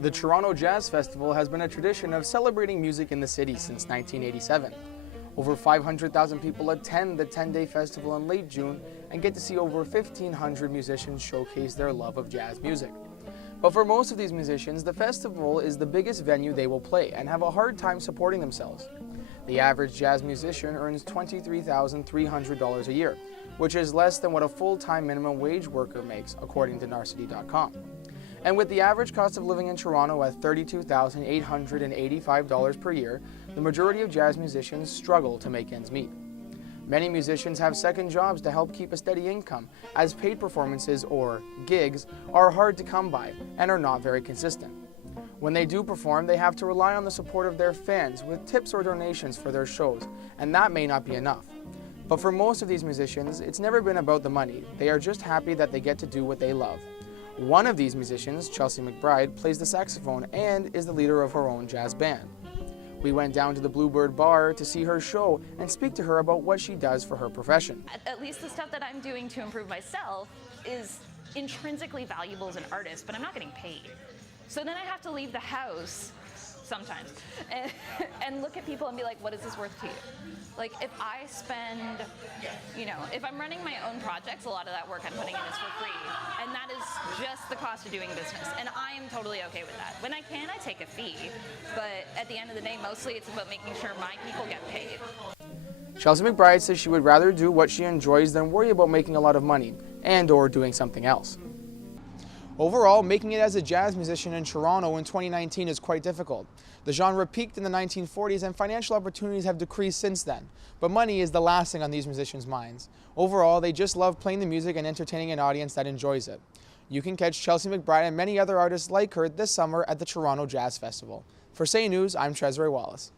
The Toronto Jazz Festival has been a tradition of celebrating music in the city since 1987. Over 500,000 people attend the 10-day festival in late June and get to see over 1,500 musicians showcase their love of jazz music. But for most of these musicians, the festival is the biggest venue they will play and have a hard time supporting themselves. The average jazz musician earns $23,300 a year, which is less than what a full-time minimum wage worker makes, according to Narcity.com. And with the average cost of living in Toronto at $32,885 per year, the majority of jazz musicians struggle to make ends meet. Many musicians have second jobs to help keep a steady income, as paid performances, or gigs, are hard to come by and are not very consistent. When they do perform, they have to rely on the support of their fans with tips or donations for their shows, and that may not be enough. But for most of these musicians, it's never been about the money. They are just happy that they get to do what they love. One of these musicians, Chelsea McBride, plays the saxophone and is the leader of her own jazz band. We went down to the Bluebird Bar to see her show and speak to her about what she does for her profession. At least the stuff that I'm doing to improve myself is intrinsically valuable as an artist, but I'm not getting paid. So then I have to leave the house sometimes and look at people and be like, what is this worth to you? Like, if I spend, if I'm running my own projects, a lot of that work I'm putting in is for free, and that is just the cost of doing business, and I am totally okay with that. When I can, I take a fee, but at the end of the day, mostly it's about making sure my people get paid. Chelsea McBride says she would rather do what she enjoys than worry about making a lot of money and/or doing something else. Overall, making it as a jazz musician in Toronto in 2019 is quite difficult. The genre peaked in the 1940s and financial opportunities have decreased since then. But money is the last thing on these musicians' minds. Overall, they just love playing the music and entertaining an audience that enjoys it. You can catch Chelsea McBride and many other artists like her this summer at the Toronto Jazz Festival. For Say News, I'm Trezor Wallace.